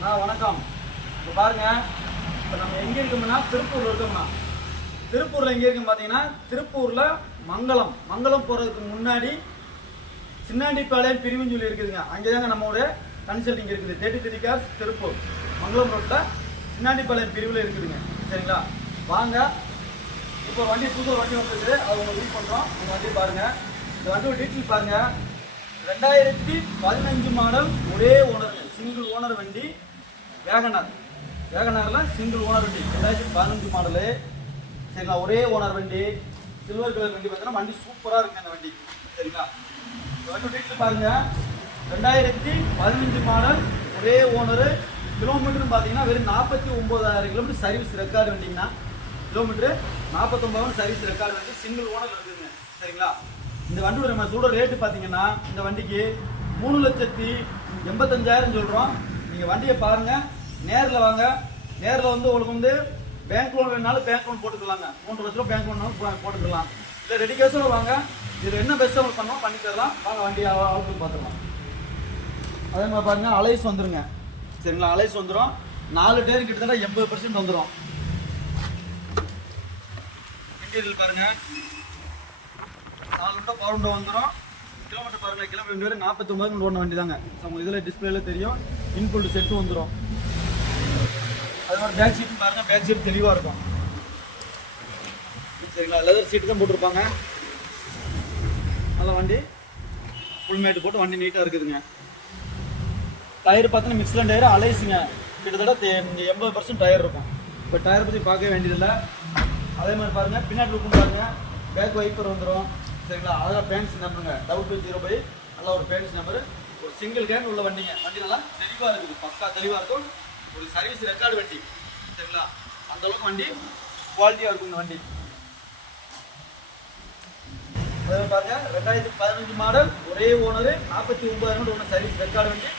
வணக்கம். இப்போ பாருங்க, இப்போ நம்ம எங்கே இருக்கோம்னா திருப்பூர்ல இருக்கோம்னா. திருப்பூர்ல எங்கே இருக்குன்னு பார்த்தீங்கன்னா, திருப்பூர்ல மங்களம் போகிறதுக்கு முன்னாடி சின்னாண்டிப்பாளையம் பிரிவுன்னு சொல்லி இருக்குதுங்க. அங்கே தாங்க நம்மளோட கன்சல்டிங் இருக்குது. 33 காஸ் திருப்பூர் மங்களம் ரோட்டில் சின்னாண்டிப்பாளையம் பிரிவில் இருக்குதுங்க. சரிங்களா, வாங்க. இப்போ வண்டி புது வண்டி வந்துருக்கு, அது உங்களுக்கு ரீட் பண்ணுறோம். இந்த வண்டி பாருங்கள். இந்த வண்டியோட டீட்டெயில் பாருங்கள். 2015 மாடல், ஒரே ஓனருங்க, சிங்கிள் ஓனர் வண்டி. வேகனாரில் சிங்கிள் ஓனர் வண்டி, 2015 மாடலு. சரிங்களா, ஒரே ஓனர் வண்டி, சில்வர் கலர் வண்டி. பார்த்தீங்கன்னா வண்டி சூப்பராக இருக்குங்க அந்த வண்டி. சரிங்களா, இந்த வண்டி டீட்டெயில் பாருங்கள். 2015 மாடல், ஒரே ஓனரு. கிலோமீட்டர்னு பார்த்தீங்கன்னா வெறும் 49,000 கிலோமீட்டர் சர்வீஸ் ரெக்கார்டு வண்டிங்கன்னா. கிலோமீட்டரு 49,000 சர்வீஸ் ரெக்கார்டு வண்டி, சிங்கிள் ஓனர் இருக்குதுங்க. சரிங்களா, இந்த வண்டியோட நம்ம சொல்கிற ரேட்டு பார்த்தீங்கன்னா, இந்த வண்டிக்கு 3,85,000 சொல்கிறோம். நீங்கள் வண்டியை பாருங்கள், நேரில் வாங்க. நேரில் வந்து உங்களுக்கு வந்து பேங்க் லோன் வேணாலும் பேங்க் லோன் போட்டுக்கலாங்க. 3 லட்ச ரூபா பேங்க் லோன் போட்டுக்கலாம். இல்லை ரெடி கேஷோட வாங்க. இதில் என்ன பெஸ்ட்டாக உங்களுக்கு பண்ணோம் பண்ணி தரலாம். வாங்க வண்டி அவுட்லுக் பார்த்துக்கலாம். அதே மாதிரி பாருங்கள், அலைஸ் வந்துருங்க. சரிங்களா, அலைஸ் வந்துடும். 4 டயர் கிட்டத்தட்ட 80% வந்துடும். இன்டீரியல் பாருங்கள், 4 விண்டோ பவர் விண்டோ வந்துடும். கிலோமீட்டர் பாருங்கள், கிலோமீட்டர் 49,000 ஓடின வண்டி தாங்க. நம்ம இதில் டிஸ்பிளேல தெரியும். இன்புல்டு செட்டு வந்துடும். அது மாதிரி பேக் சீட் பாருங்கள், பேக் சீட் தெளிவாக இருக்கும். சரிங்களா, லெதர் சீட்டு தான் போட்டிருப்பாங்க. நல்லா வண்டி ஃபுல் மேட்டு போட்டு வண்டி நீட்டாக இருக்குதுங்க. டயர் பார்த்தீங்கன்னா மிக்ஸ்லன் டயர், அலைஸுங்க. கிட்டத்தட்ட 80% டயர் இருக்கும். இப்போ டயரை பற்றி பார்க்க வேண்டியதில்லை. அதே மாதிரி பாருங்கள், பின்னாடி லுக்கும் பாருங்கள். பேக் வைப்பர் வந்துடும். சரிங்களா, அதெல்லாம் பேன்ஸ் நம்பருங்க, 2205. நல்லா ஒரு பேன்ஸ் நம்பரு, ஒரு சிங்கிள் கேன் உள்ள வண்டிங்க. வண்டி நல்லா தெளிவாக இருக்குது, பக்கா தெளிவாக இருக்கும். ஒரு சர்வீஸ் ரெக்கார்டு வண்டி. சரிங்களா, அந்த அளவுக்கு வண்டி குவாலிட்டியாக இருக்கும் இந்த வண்டி. அதே பாருங்க, 2015 மாடல், ஒரே ஓனரு, 49,000 ஒன்று சர்வீஸ் ரெக்கார்டு வண்டி.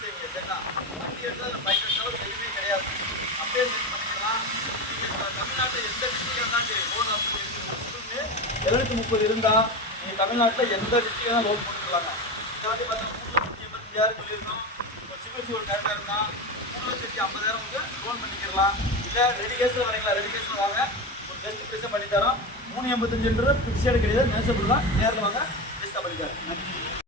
சரிங்களா, வண்டி எடுத்தால் பைக் எடுத்தாலும் எதுவுமே கிடையாது. அப்படியே பண்ணிக்கலாம். தமிழ்நாட்டில் எந்த டிஸ்ட்ரிக்டாக இருந்தாலும் சரி, லோன் ஆப்ஷன் இருக்குது. 730 இருந்தால் நீங்கள் தமிழ்நாட்டில் எந்த டிஸ்ட்ரிக்டாக தான் லோன் போட்டுக்கலாங்க. இந்த வண்டி பார்த்தீங்கன்னா 3,85,000 சொல்லியிருந்தோம். இப்போ சிபில் சிவில் கரெக்டாக இருந்தால் 3,50,000 லோன் பண்ணிக்கலாம். இல்லை ரெடி கேஸில் வரீங்களா, ரெடி கேஸில் வாங்க, ஒரு பெஸ்ட் ப்ரைஸாக பண்ணித்தரோம். 3,85,000 ஃபிக்ஸடு கிடையாது, நேசபிள் தான். நேரில் வாங்க, பெஸ்ட்டாக பண்ணித்தரோம். நன்றி.